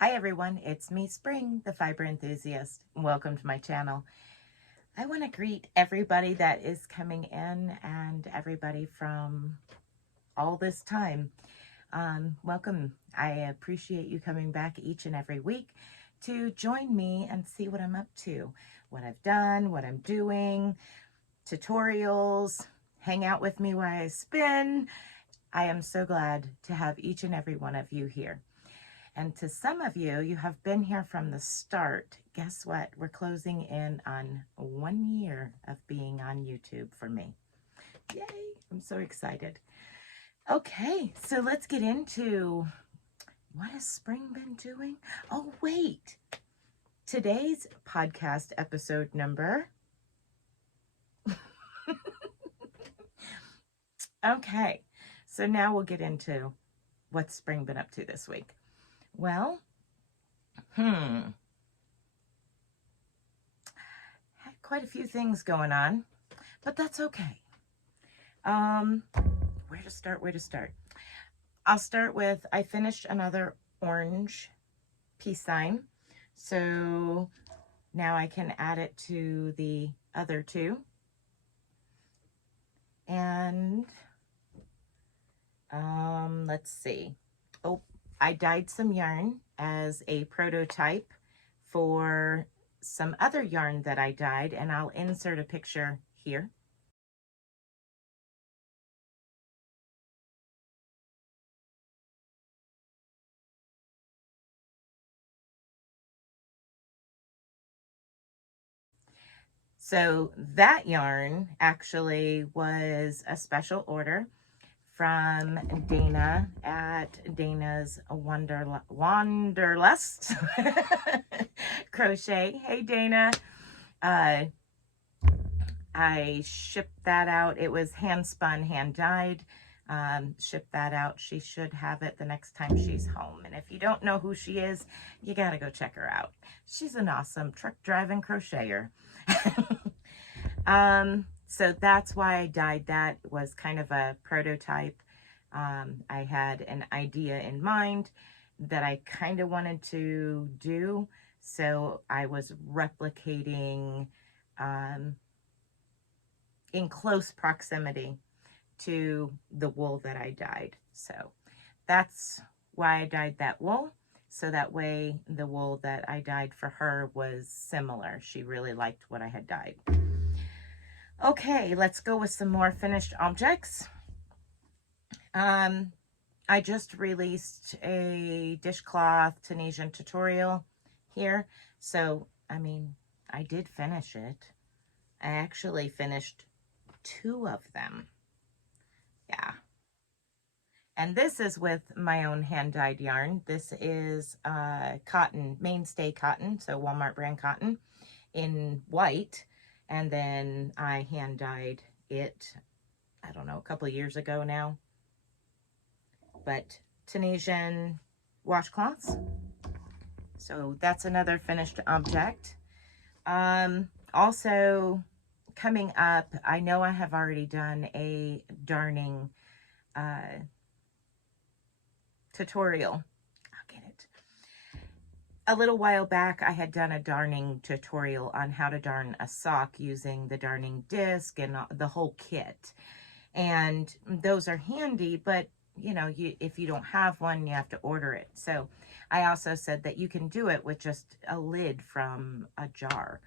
Hi everyone, it's me, Spring, the fiber enthusiast. Welcome to my channel. I want to greet everybody that is coming in and everybody from all this time. Welcome. I appreciate you coming back each and every week to join me and see what I'm up to, what I've done, what I'm doing, tutorials, hang out with me while I spin. I am so glad to have each and every one of you here. And to some of you, you have been here from the start. Guess what? We're closing in on 1 year of being on YouTube for me. Yay! I'm so excited. Okay, so let's get into what has Spring been doing? Oh, wait. Today's podcast episode number. Okay, so now we'll get into what's Spring been up to this week. Well, had quite a few things going on, but that's okay. Where to start? I'll start with, I finished another orange peace sign, so now I can add it to the other two. And let's see. Oh, I dyed some yarn as a prototype for some other yarn that I dyed, and I'll insert a picture here. So that yarn actually was a special order from Dana at Dana's Wanderlust Crochet. Hey, Dana. I shipped that out. It was hand spun, hand dyed. Shipped that out. She should have it the next time she's home. And if you don't know who she is, you got to go check her out. She's an awesome truck driving crocheter. So that's why I dyed that. It was kind of a prototype. I had an idea in mind that I kind of wanted to do. So I was replicating in close proximity to the wool that I dyed. So that's why I dyed that wool. So that way the wool that I dyed for her was similar. She really liked what I had dyed. Okay, let's go with some more finished objects. I just released a dishcloth Tunisian tutorial here. So, I mean, I did finish it. I actually finished 2 of them. Yeah. And this is with my own hand-dyed yarn. This is cotton, mainstay cotton, so Walmart brand cotton in white. And then I hand-dyed it, I don't know, a couple of years ago now. But Tunisian washcloths. So that's another finished object. Also coming up, I know I have already done a darning tutorial. I'll get it. A little while back, I had done a darning tutorial on how to darn a sock using the darning disc and the whole kit. And those are handy, but you know, if you don't have one, you have to order it. So I also said that you can do it with just a lid from a jar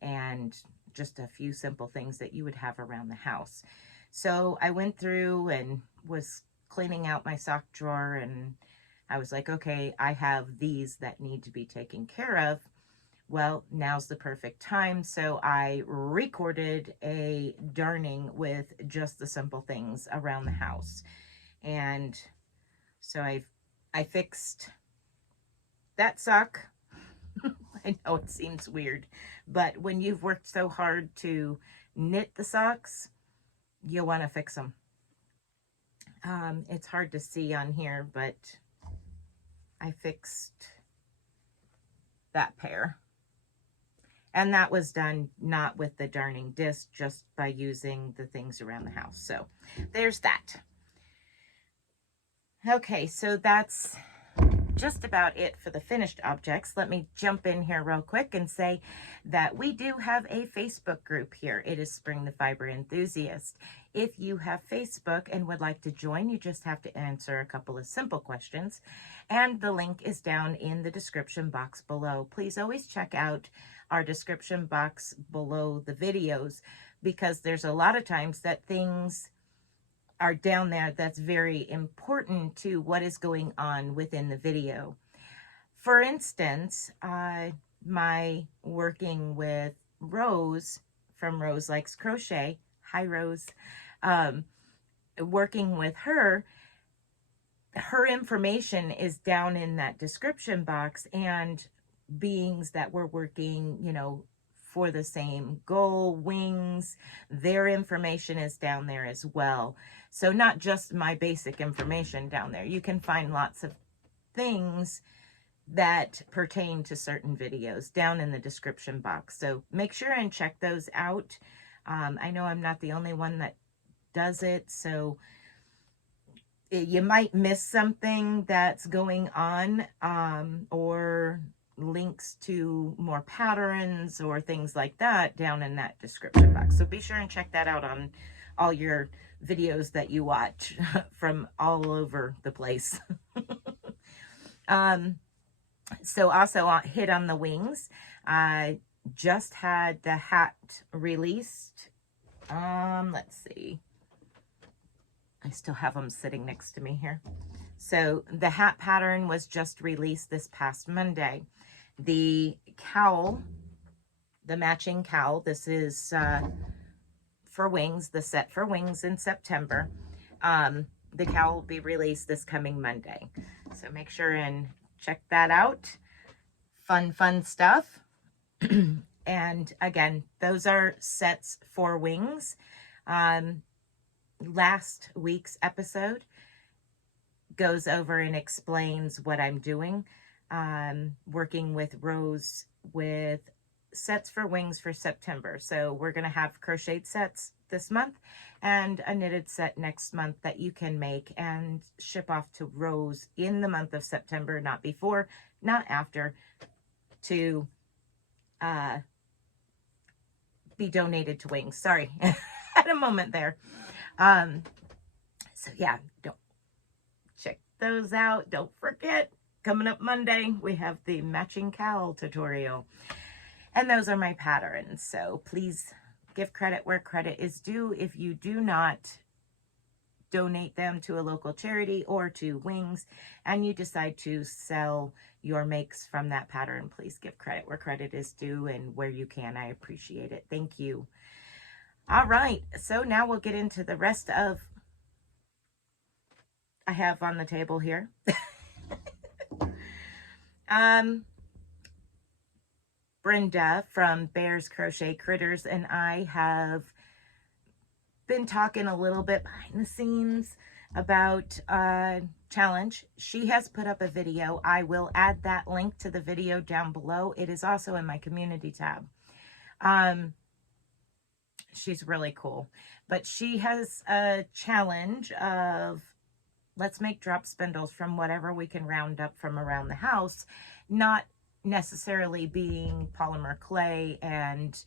and just a few simple things that you would have around the house. So I went through and was cleaning out my sock drawer, and I was like, okay, I have these that need to be taken care of. Well, now's the perfect time. So I recorded a darning with just the simple things around the house. And so I fixed that sock. I know it seems weird, but when you've worked so hard to knit the socks, you'll want to fix them. It's hard to see on here, but I fixed that pair. And that was done not with the darning disc, just by using the things around the house. So there's that. Okay, so that's just about it for the finished objects. Let me jump in here real quick and say that we do have a Facebook group here. It is Spring the Fiber Enthusiast. If you have Facebook and would like to join, you just have to answer a couple of simple questions, and the link is down in the description box below. Please always check out our description box below the videos, because there's a lot of times that things are down there that's very important to what is going on within the video. For instance, my working with Rose from Rose Likes Crochet. Hi, Rose. Working with her information is down in that description box, and beings that we're working, you know, for the same goal, wings, their information is down there as well. So not just my basic information down there. You can find lots of things that pertain to certain videos down in the description box. So make sure and check those out. I know I'm not the only one that does it, so you might miss something that's going on, or links to more patterns or things like that down in that description box. So be sure and check that out on all your videos that you watch from all over the place. So also hit on the wings. I just had the hat released. Let's see. I still have them sitting next to me here. So the hat pattern was just released this past Monday. The cowl, the matching cowl, this is for wings, the set for wings in September. The cowl will be released this coming Monday. So make sure and check that out. Fun stuff. And again, those are sets for wings. Last week's episode goes over and explains what I'm doing. Working with Rose with sets for wings for September. So we're going to have crocheted sets this month and a knitted set next month that you can make and ship off to Rose in the month of September, not before, not after, to be donated to wings. Sorry, had a moment there. So yeah, don't check those out. Don't forget, coming up Monday, we have the matching cowl tutorial. And those are my patterns. So please give credit where credit is due. If you do not donate them to a local charity or to Wings, and you decide to sell your makes from that pattern, please give credit where credit is due, and where you can. I appreciate it. Thank you. All right. So now we'll get into the rest of I have on the table here. Brenda from Bears Crochet Critters and I have been talking a little bit behind the scenes about a challenge. She has put up a video. I will add that link to the video down below. It is also in my community tab. She's really cool. But she has a challenge of, let's make drop spindles from whatever we can round up from around the house, not necessarily being polymer clay and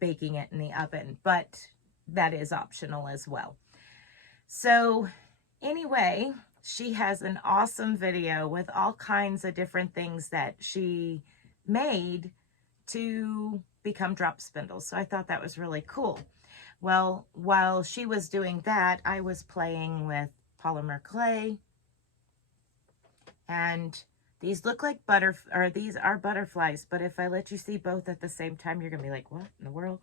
baking it in the oven, but that is optional as well. So anyway, she has an awesome video with all kinds of different things that she made to become drop spindles. So I thought that was really cool. Well, while she was doing that, I was playing with polymer clay, and these look like these are butterflies, but if I let you see both at the same time, you're gonna be like, what in the world?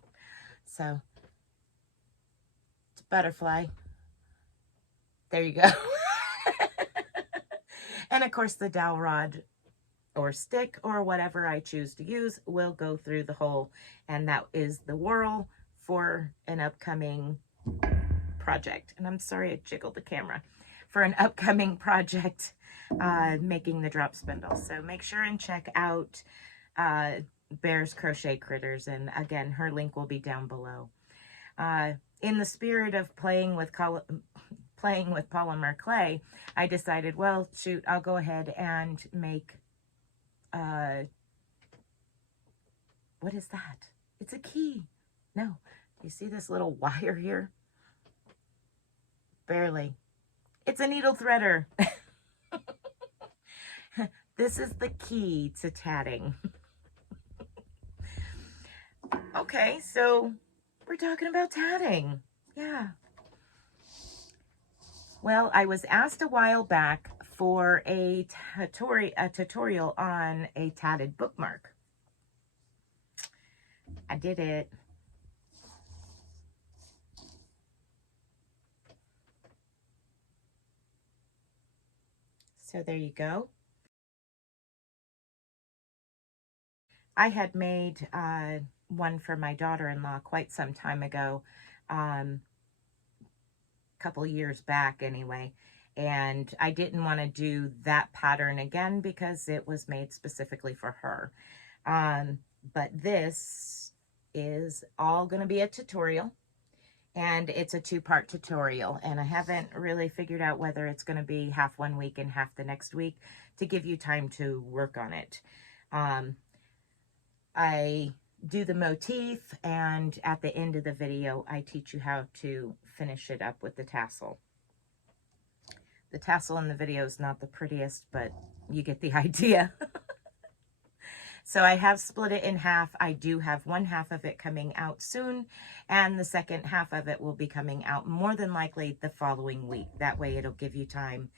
So it's butterfly. There you go. And of course the dowel rod or stick or whatever I choose to use will go through the hole, and that is the whirl for an upcoming project. And I'm sorry I jiggled the camera. For an upcoming project, making the drop spindle. So make sure and check out Bears Crochet Critters, and again, her link will be down below. In the spirit of playing with playing with polymer clay, I decided, well, shoot, I'll go ahead and make, what is that? It's a key. No, you see this little wire here? Barely. It's a needle threader. This is the key to tatting. Okay, so we're talking about tatting. Yeah. Well, I was asked a while back for a tutorial on a tatted bookmark. I did it. So there you go. I had made one for my daughter-in-law quite some time ago, couple years back anyway, and I didn't want to do that pattern again because it was made specifically for her. But this is all going to be a tutorial, and it's a two-part tutorial, and I haven't really figured out whether it's going to be half one week and half the next week to give you time to work on it. I do the motif, and at the end of the video I teach you how to finish it up with the tassel. The tassel in the video is not the prettiest, but you get the idea. So I have split it in half. I do have one half of it coming out soon, and the second half of it will be coming out more than likely the following week. That way it'll give you time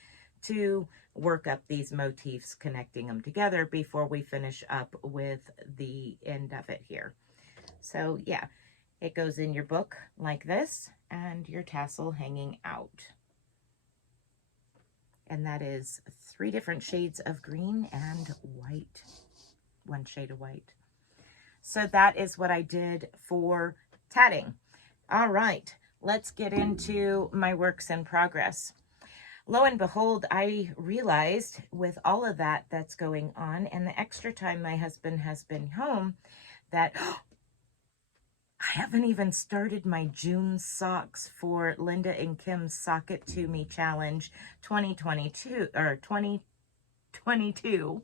to work up these motifs, connecting them together before we finish up with the end of it here. So yeah, it goes in your book like this, and your tassel hanging out. And that is 3 different shades of green and white. 1 shade of white. So that is what I did for tatting. All right, let's get into my works in progress. Lo and behold, I realized with all of that that's going on and the extra time my husband has been home that I haven't even started my June socks for Linda and Kim's Sock It To Me Challenge 2022 or 2022.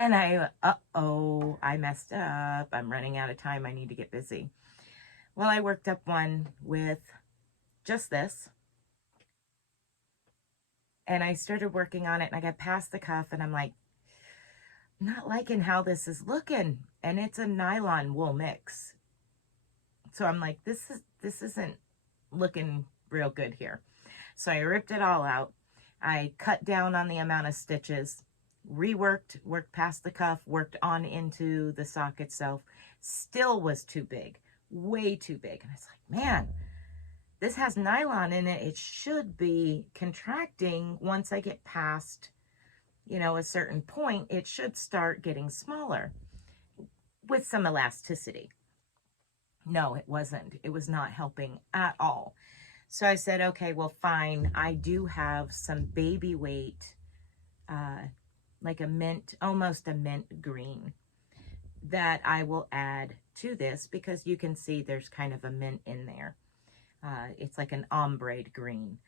And I messed up. I'm running out of time. I need to get busy. Well, I worked up one with just this. And I started working on it, and I got past the cuff, and I'm like, not liking how this is looking. And it's a nylon wool mix. So I'm like, this isn't looking real good here. So I ripped it all out. I cut down on the amount of stitches, reworked, worked past the cuff, worked on into the sock itself. Still was too big, way too big. And it's like, man, this has nylon in it. It should be contracting once I get past, you know, a certain point. It should start getting smaller with some elasticity. No, it wasn't. It was not helping at all. So I said, okay, well, fine. I do have some baby weight, like a mint, almost a mint green that I will add to this because you can see there's kind of a mint in there. It's like an ombre green.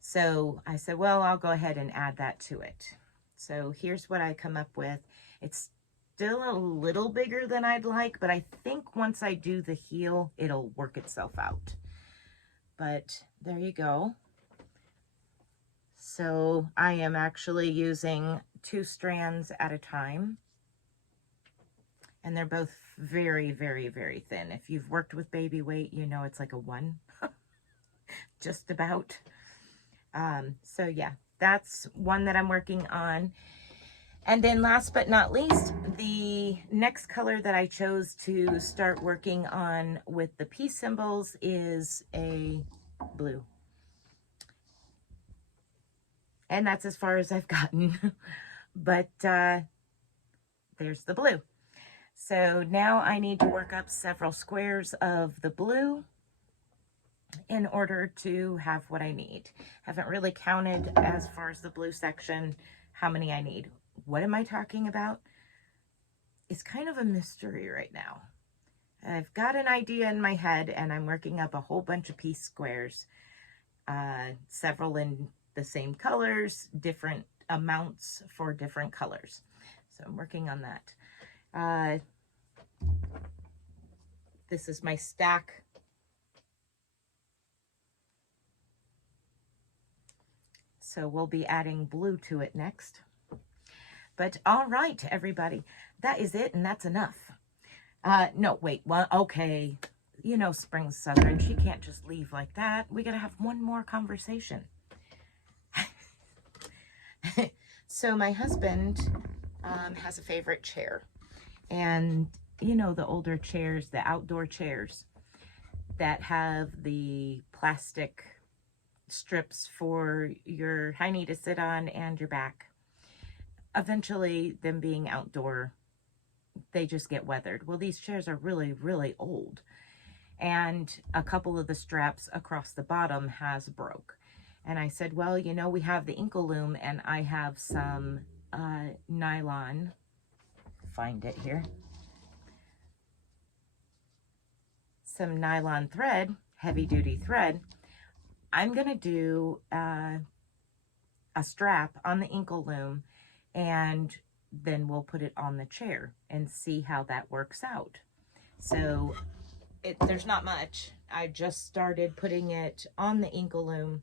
So I said, well, I'll go ahead and add that to it. So here's what I come up with. It's still a little bigger than I'd like, but I think once I do the heel, it'll work itself out. But there you go. So I am actually using 2 strands at a time. And they're both very, very, very thin. If you've worked with baby weight, you know it's like a 1. Just about. So yeah, that's one that I'm working on. And then last but not least, the next color that I chose to start working on with the peace symbols is a blue. And that's as far as I've gotten. But there's the blue. So now I need to work up several squares of the blue in order to have what I need. Haven't really counted as far as the blue section how many I need. What am I talking about? It's kind of a mystery right now. I've got an idea in my head, and I'm working up a whole bunch of piece squares, several in the same colors, different amounts for different colors. So I'm working on that. This is my stack. So we'll be adding blue to it next. But all right, everybody, that is it, and that's enough. No, wait, well, okay. You know, Spring Southern, she can't just leave like that. We gotta have one more conversation. So my husband has a favorite chair. And, you know, the older chairs, the outdoor chairs that have the plastic strips for your hiney to sit on and your back. Eventually, them being outdoor, they just get weathered. Well, these chairs are really, really old. And a couple of the straps across the bottom has broke. And I said, well, you know, we have the inkle loom, and I have some nylon. Find it here. Some nylon thread, heavy duty thread. I'm going to do a strap on the inkle loom, and then we'll put it on the chair and see how that works out. So there's not much. I just started putting it on the inkle loom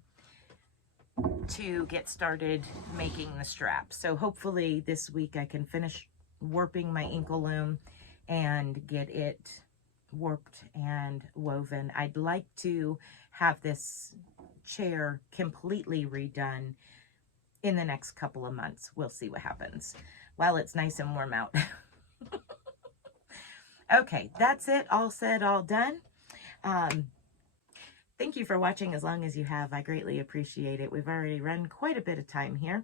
to get started making the strap. So hopefully this week I can finish warping my inkle loom and get it warped and woven. I'd like to have this chair completely redone in the next couple of months. We'll see what happens while it's nice and warm out. Okay, that's it. All said, all done. Thank you for watching as long as you have. I greatly appreciate it. We've already run quite a bit of time here.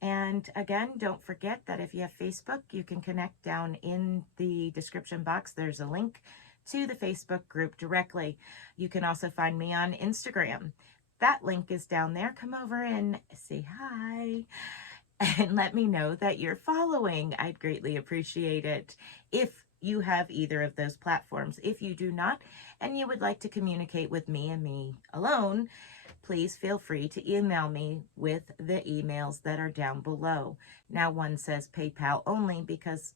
And again, don't forget that if you have Facebook, you can connect down in the description box. There's a link to the Facebook group directly. You can also find me on Instagram. That link is down there. Come over and say hi and let me know that you're following. I'd greatly appreciate it if you have either of those platforms. If you do not, and you would like to communicate with me and me alone, please feel free to email me with the emails that are down below. Now, one says PayPal only because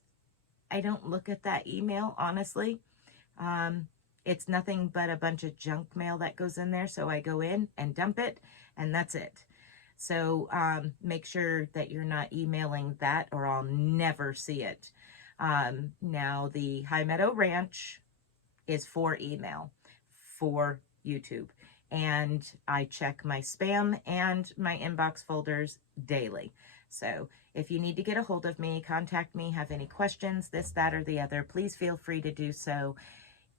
I don't look at that email, honestly. It's nothing but a bunch of junk mail that goes in there, so I go in and dump it, and that's it. So make sure that you're not emailing that, or I'll never see it. Now, the High Meadow Ranch is for email, for YouTube, and I check my spam and my inbox folders daily. So if you need to get a hold of me, contact me, have any questions, this, that, or the other, please feel free to do so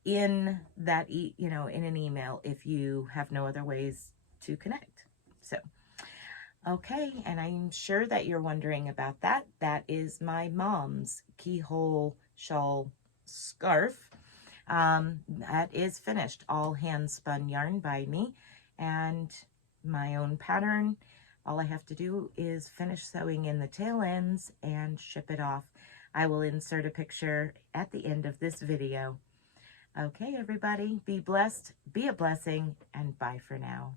in that, in an email if you have no other ways to connect. So, okay, and I'm sure that you're wondering about that. That is my mom's Keyhole shawl scarf. That is finished, all hand spun yarn by me, and my own pattern. All I have to do is finish sewing in the tail ends and ship it off. I will insert a picture at the end of this video. Okay, everybody, be blessed, be a blessing, and bye for now.